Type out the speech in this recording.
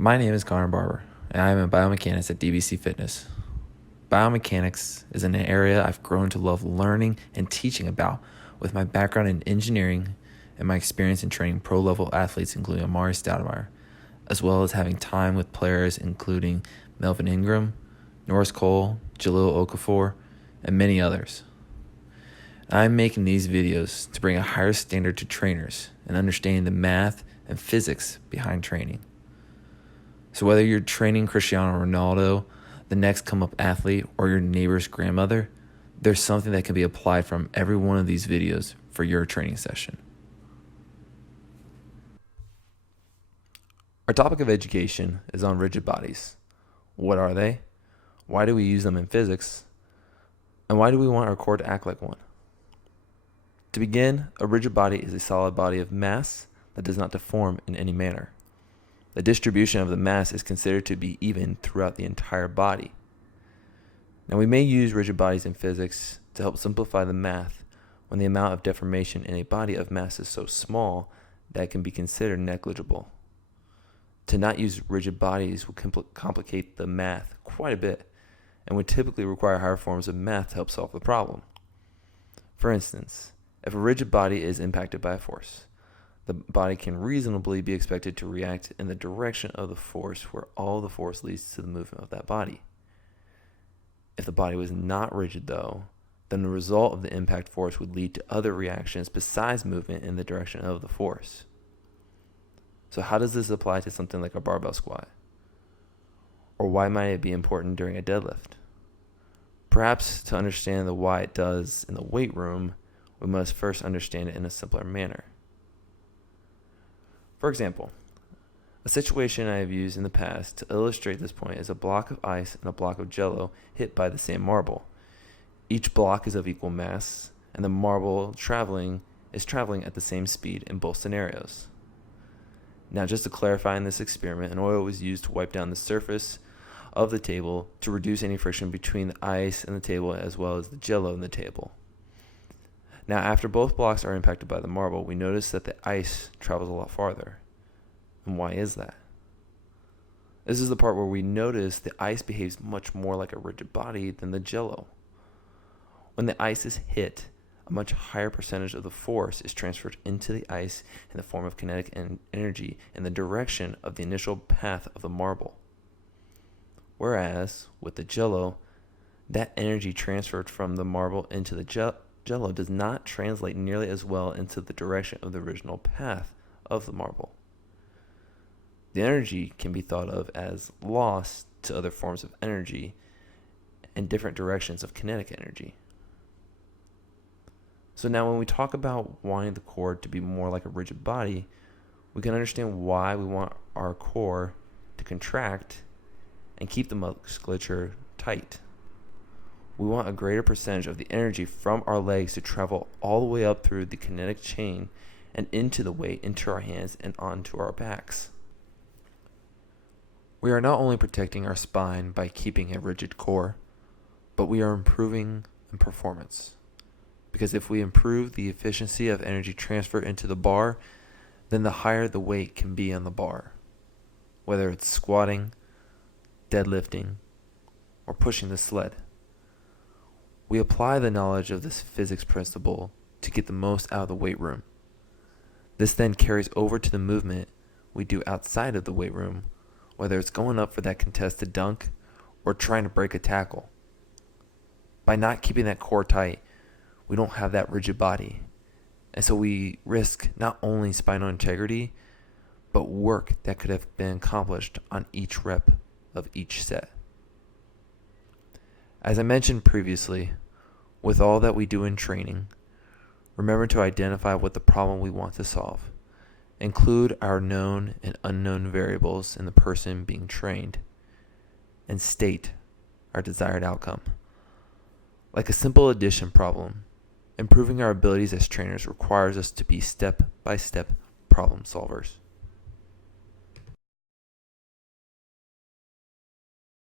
My name is Connor Barber, and I am a biomechanics at DBC Fitness. Biomechanics is an area I've grown to love learning and teaching about with my background in engineering and my experience in training pro-level athletes including Amari Stoudemire, as well as having time with players including Melvin Ingram, Norris Cole, Jalil Okafor, and many others. I'm making these videos to bring a higher standard to trainers and understanding the math and physics behind training. So whether you're training Cristiano Ronaldo, the next come-up athlete, or your neighbor's grandmother, there's something that can be applied from every one of these videos for your training session. Our topic of education is on rigid bodies. What are they? Why do we use them in physics? And why do we want our core to act like one? To begin, a rigid body is a solid body of mass that does not deform in any manner. The distribution of the mass is considered to be even throughout the entire body. Now, we may use rigid bodies in physics to help simplify the math when the amount of deformation in a body of mass is so small that it can be considered negligible. To not use rigid bodies would complicate the math quite a bit and would typically require higher forms of math to help solve the problem. For instance, if a rigid body is impacted by a force, the body can reasonably be expected to react in the direction of the force where all the force leads to the movement of that body. If the body was not rigid, though, then the result of the impact force would lead to other reactions besides movement in the direction of the force. So how does this apply to something like a barbell squat? Or why might it be important during a deadlift? Perhaps to understand the why it does in the weight room, we must first understand it in a simpler manner. For example, a situation I have used in the past to illustrate this point is a block of ice and a block of jello hit by the same marble. Each block is of equal mass, and the marble is traveling at the same speed in both scenarios. Now, just to clarify in this experiment, an oil was used to wipe down the surface of the table to reduce any friction between the ice and the table as well as the jello in the table. Now, after both blocks are impacted by the marble, we notice that the ice travels a lot farther. And why is that? This is the part where we notice the ice behaves much more like a rigid body than the jello. When the ice is hit, a much higher percentage of the force is transferred into the ice in the form of kinetic energy in the direction of the initial path of the marble. Whereas, with the jello, that energy transferred from the marble into the jello does not translate nearly as well into the direction of the original path of the marble. The energy can be thought of as lost to other forms of energy and different directions of kinetic energy. So now when we talk about wanting the core to be more like a rigid body, we can understand why we want our core to contract and keep the musculature tight. We want a greater percentage of the energy from our legs to travel all the way up through the kinetic chain and into the weight, into our hands, and onto our backs. We are not only protecting our spine by keeping a rigid core, but we are improving in performance. Because if we improve the efficiency of energy transfer into the bar, then the higher the weight can be on the bar, whether it's squatting, deadlifting, or pushing the sled. We apply the knowledge of this physics principle to get the most out of the weight room. This then carries over to the movement we do outside of the weight room, whether it's going up for that contested dunk or trying to break a tackle. By not keeping that core tight, we don't have that rigid body. And so we risk not only spinal integrity, but work that could have been accomplished on each rep of each set. As I mentioned previously, with all that we do in training, remember to identify what the problem we want to solve. Include our known and unknown variables in the person being trained, and state our desired outcome. Like a simple addition problem, improving our abilities as trainers requires us to be step-by-step problem solvers.